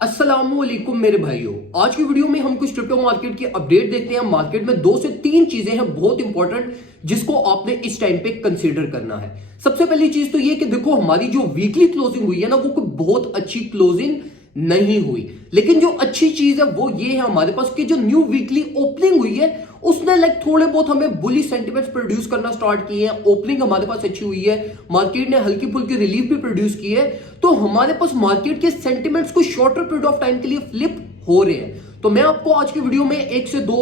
अस्सलामुअलैकुम मेरे भाइयों। आज की वीडियो में हम कुछ क्रिप्टो मार्केट की अपडेट देखते हैं। मार्केट में 2 से 3 चीजें हैं बहुत इंपॉर्टेंट जिसको आपने इस टाइम पे कंसीडर करना है। सबसे पहली चीज तो ये कि देखो हमारी जो वीकली क्लोजिंग हुई है ना वो कोई बहुत अच्छी क्लोजिंग नहीं हुई, लेकिन जो अच्छी चीज है वो ये है हमारे पास कि जो न्यू वीकली ओपनिंग हुई है उसने थोड़े बहुत हमें बुलिश सेंटिमेंट्स प्रोड्यूस करना स्टार्ट किए हैं। ओपनिंग हमारे पास अच्छी हुई है, मार्केट ने हल्की फुल्की रिलीफ भी प्रोड्यूस की है, तो हमारे पास मार्केट के सेंटिमेंट्स को शॉर्टर पीरियड ऑफ टाइम के लिए फ्लिप हो रहे हैं। तो मैं आपको आज की वीडियो में 1 से 2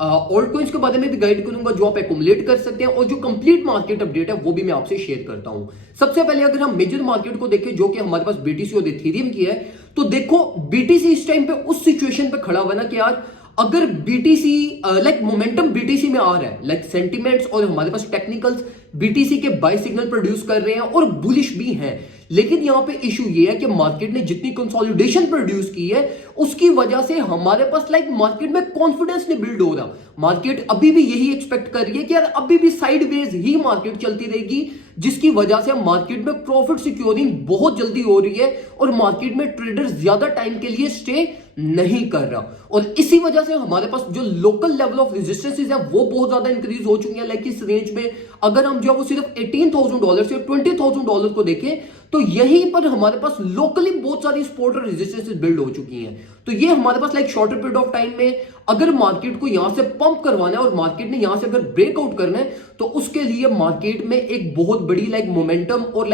ऑल्ट कॉइंस के बारे में भी गाइड करूंगा जो आप एक्युमुलेट कर सकते हैं, और जो कंप्लीट मार्केट अपडेट है वो भी मैं आपसे शेयर करता हूं। सबसे पहले अगर हम मेजर मार्केट को देखें जो कि हमारे पास बीटीसी और इथेरियम की है, तो देखो बीटीसी इस टाइम पे उस सिचुएशन पे खड़ा हुआ ना कि यार अगर बीटीसी मोमेंटम बीटीसी में आ रहा है, सेंटिमेंट्स और हमारे पास टेक्निकल्स बीटीसी के बाय सिग्नल प्रोड्यूस कर रहे हैं और बुलिश भी हैं, लेकिन यहां पे इशू ये है कि मार्केट ने जितनी कंसोलिडेशन प्रोड्यूस की है उसकी वजह से हमारे पास मार्केट में कॉन्फिडेंस नहीं बिल्ड हो रहा। मार्केट अभी भी यही एक्सपेक्ट कर रही है कि यार अभी भी साइडवेज ही मार्केट चलती रहेगी, जिसकी वजह से मार्केट में प्रॉफिट सिक्योरिंग बहुत जल्दी हो रही है और मार्केट में ट्रेडर्स ज्यादा टाइम के लिए स्टे नहीं कर रहा। और इसी वजह से हमारे पास जो लोकल लेवल ऑफ रेजिस्टेंसेस है वो बहुत ज्यादा इंक्रीज हो चुकी है। इस रेंज में अगर हम जो वो सिर्फ $18,000 से $20,000 को देखें तो यहीं पर हमारे पास लोकली बहुत सारी सपोर्ट और रेजिस्टेंसेस बिल्ड हो चुकी हैं। तो ये हमारे पास शॉर्टर पीरियड ऑफ टाइम में अगर मार्केट को यहां से पंप करवाना है और मार्केट ने यहां से अगर ब्रेकआउट करना है तो उसके लिए मार्केट में एक बहुत बड़ी मोमेंटम और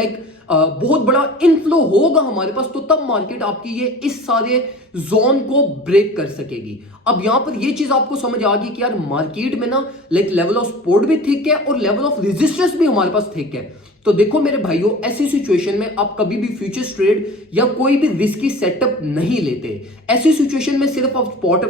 बहुत बड़ा इनफ्लो होगा हमारे पास, तो तब मार्केट आपकी ये इस सारे जोन को ब्रेक कर सकेगी। अब यहां पर ये चीज आपको समझ आ गई कि यार मार्केट में ना लेवल ऑफ सपोर्ट भी ठीक है और लेवल ऑफ रेजिस्टेंस भी हमारे पास ठीक है। तो देखो मेरे भाइयों, ऐसी सिचुएशन में आप कभी भी फ्यूचर्स ट्रेड या कोई भी रिस्की सेटअप नहीं लेते। ऐसी सिचुएशन में सिर्फ आप स्पॉट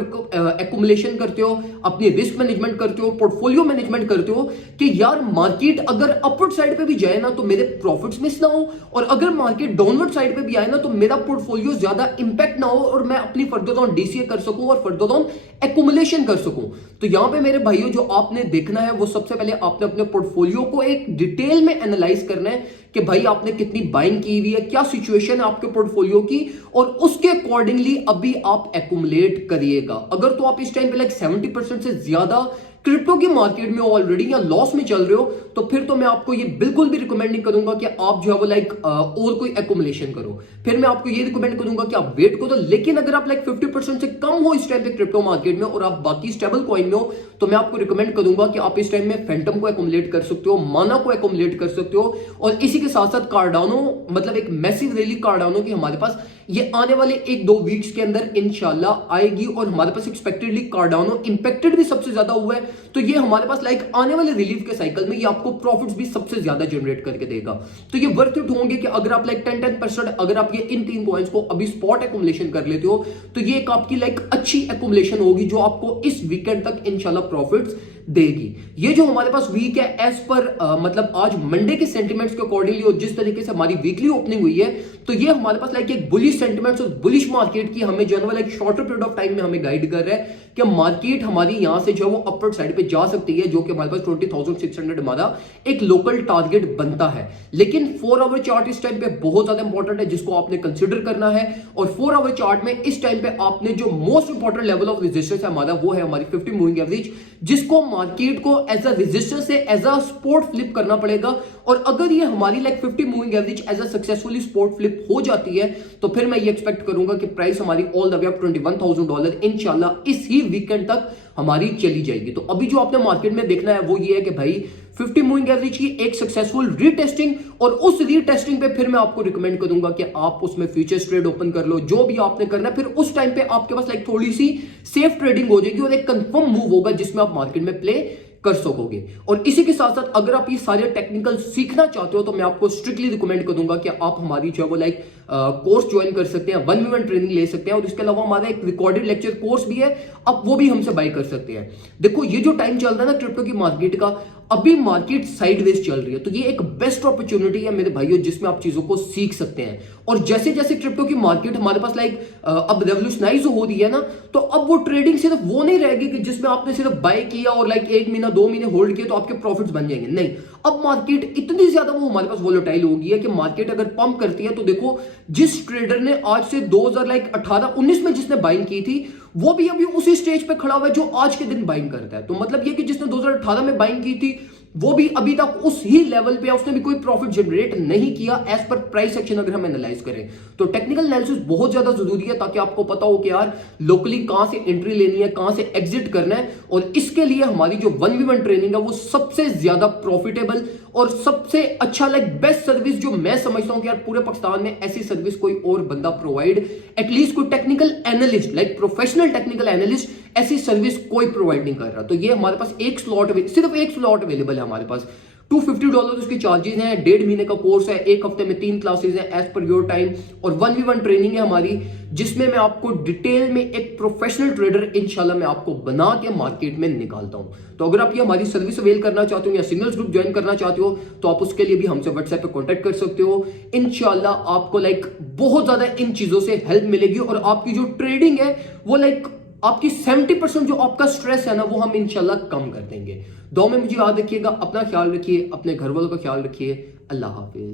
एक्युमुलेशन करते हो, अपनी रिस्क मैनेजमेंट करते हो, पोर्टफोलियो मैनेजमेंट करते हो कि यार मार्केट अगर अपवर्ड साइड पे भी जाए ना तो मेरे प्रॉफिट्स मिस ना हो, और अगर मार्केट डाउनवर्ड साइड पे भी आए ना तो मेरा पोर्टफोलियो ज्यादा इंपैक्ट ना हो और मैं अपनी फर्दर ऑन डीसीए कर सकूं और फर्दर ऑन एक्युमुलेशन कर सकूं। तो यहां पे मेरे भाइयों जो आपने देखना है वो सबसे पहले आपने अपने पोर्टफोलियो को एक डिटेल में एनालाइज करना है कि भाई आपने कितनी बाइंग की हुई है, क्या सिचुएशन है आपके पोर्टफोलियो की, और उसके अकॉर्डिंगली अभी आप एक्युमुलेट करिएगा। अगर तो आप इस टाइम पे 70% से ज्यादा क्रिप्टो की मार्केट में ऑलरेडी या लॉस में चल रहे हो तो फिर तो मैं आपको ये बिल्कुल भी रिकमेंड नहीं करूंगा कि आप जो है वो और कोई एक्युमुलेशन करो। फिर मैं आपको ये रिकमेंड करूंगा कि आप वेट करो। लेकिन अगर आप 50% से कम हो इस टाइम पे क्रिप्टो मार्केट में और आप बाकी स्टेबल कॉइन में हो तो मैं आपको रिकमेंड करूंगा कि आप इस टाइम में फैंटम को एक्युमुलेट कर सकते हो, माना को एक्युमुलेट कर सकते हो, और इसी के साथ साथ कार्डानो एक मैसिव रैली कार्डानो की हमारे पास ये आने वाले 1-2 वीक्स के अंदर इंशाल्लाह आएगी, और हमारे पास एक्सपेक्टेडली कार्डानो इंपैक्टेड भी सबसे ज्यादा हुआ है, तो ये हमारे पास आने वाले रिलीफ के साइकिल में ये आपको प्रॉफिट्स भी सबसे ज्यादा जनरेट करके देगा। तो ये वर्थ इट होंगे कि अगर आप 10% अगर आप ये इन 3 कॉइन्स को अभी स्पॉट एक्युमुलेशन कर लेते हो तो ये एक आपकी अच्छी एक्युमुलेशन होगी जो आपको इस वीकेंड तक इंशाल्लाह प्रॉफिट्स देगी। ये जो हमारे पास वीक है एज पर आज मंडे के सेंटिमेंट्स के अकॉर्डिंगली और जिस तरीके से हमारी वीकली ओपनिंग हुई है तो ये हमारे पास एक बुलिश सेंटिमेंट्स और बुलिश मार्केट की हमें जनरल एक शॉर्टर पीरियड ऑफ टाइम में हमें गाइड कर रहा है कि मार्केट हमारी यहां से जो है वो अपवर्ड साइड पे जा सकती है, जो कि हमारे पास 20,600 हमारा एक लोकल टारगेट बनता है। लेकिन 4 आवर चार्ट इस टाइम पे बहुत ज्यादा इंपॉर्टेंट है जिसको आपने कंसिडर करना है, और 4 आवर चार्ट में इस टाइम पे आपने जो most important level of resistance है हमारा वो है हमारी 50 मूविंग एवरेज, जिसको मार्केट को एज अ रेजिस्टेंस से एज अ सपोर्ट फ्लिप करना पड़ेगा। और अगर ये हमारी 50 moving average as a successfully support flip हो जाती है तो फिर मैं ये एक्सपेक्ट करूंगा कि प्राइस हमारी ऑल द वे अप $21,000 इंशाल्लाह इस ही वीकेंड तक हमारी चली जाएगी। तो अभी जो आपने मार्केट में देखना है वो ये है कि भाई 50 मूविंग एवरेज की एक सक्सेसफुल रीटेस्टिंग, और उस रीटेस्टिंग पे फिर मैं आपको रिकमेंड करूंगा कि आप उसमें फ्यूचर्स ट्रेड ओपन कर लो, जो भी आपने करना है। फिर उस टाइम पे आपके पास थोड़ी सी सेफ ट्रेडिंग हो जाएगी और एक कंफर्म मूव होगा जिसमें आप मार्केट में प्ले कर सकोगे। और इसी के साथ साथ अगर आप ये सारे टेक्निकल सीखना चाहते हो तो मैं आपको स्ट्रिक्टली रिकमेंड करूंगा कि आप हमारी जो है वो कोर्स ज्वाइन कर सकते हैं, 1v1 ट्रेनिंग ले सकते हैं, और इसके अलावा हमारा एक रिकॉर्डेड लेक्चर कोर्स भी है, आप वो भी हमसे बाय कर सकते हैं। देखो ये जो टाइम चल रहा है ना क्रिप्टो की मार्केट का, अभी मार्केट साइडवेज चल रही है, तो ये एक बेस्ट अपॉर्चुनिटी है मेरे भाइयों जिसमें आप चीजों को सीख सकते हैं। और जैसे जैसे क्रिप्टो की मार्केट हमारे पास अब रेवोल्यूशनाइज हो रही है ना, तो अब वो ट्रेडिंग सिर्फ वो नहीं रहेगी कि जिसमें आपने सिर्फ बाय किया और 1 महीना 2 महीने होल्ड किया तो आपके प्रॉफिट्स बन जाएंगे। नहीं, अब मार्केट इतनी ज्यादा वो हमारे पास वोलेटाइल हो गई है कि मार्केट अगर पंप करती है तो देखो, जिस ट्रेडर ने आज से 2018-19 में जिसने बाइंग की थी, वो भी अभी उसी स्टेज पे खड़ा हुआ है जो आज के दिन बाइंग करता है। तो मतलब ये कि जिसने 2018 में बाइंग की थी वो भी अभी तक उस ही लेवल पे है, उसने भी कोई प्रॉफिट जनरेट नहीं किया एज पर प्राइस एक्शन। अगर हम एनालाइज करें तो टेक्निकल एनालिसिस बहुत ज्यादा जरूरी है, ताकि आपको पता हो कि यार लोकली कहां से एंट्री लेनी है, कहां से एग्जिट करना है। और इसके लिए हमारी जो 1v1 ट्रेनिंग है वो सबसे ज्यादा प्रॉफिटेबल और सबसे अच्छा बेस्ट सर्विस जो मैं समझता हूं कि यार पूरे पाकिस्तान में ऐसी सर्विस कोई और बंदा प्रोवाइड, एटलीस्ट कोई technical analyst professional technical analyst ऐसी सर्विस कोई प्रोवाइड नहीं कर रहा। तो ये हमारे पास सिर्फ एक स्लॉट अवेलेबल है हमारे पास। $250 उसके चार्जेस हैं, 1.5 महीने का कोर्स है, एक हफ्ते में 3 क्लासेस हैं एज पर योर टाइम, और 1v1 ट्रेनिंग है हमारी, जिसमें मैं आपको डिटेल में एक प्रोफेशनल ट्रेडर इंशाल्लाह मैं आपको बना के मार्केट में निकालता हूं। तो अगर आप ये हमारी सर्विस अवेल करना चाहते हो या सिंगल्स ग्रुप ज्वाइन करना चाहते हो तो आप उसके लिए भी हमसे व्हाट्सएप पे कांटेक्ट कर सकते हो। इंशाल्लाह आपको बहुत ज्यादा इन चीजों से हेल्प मिलेगी, और आपकी जो ट्रेडिंग है वो आपकी 70% जो आपका स्ट्रेस है ना वो हम इंशाल्लाह कम कर देंगे। दुआ में मुझे याद रखिएगा, अपना ख्याल रखिए, अपने घर वालों का ख्याल रखिए। अल्लाह हाफिज।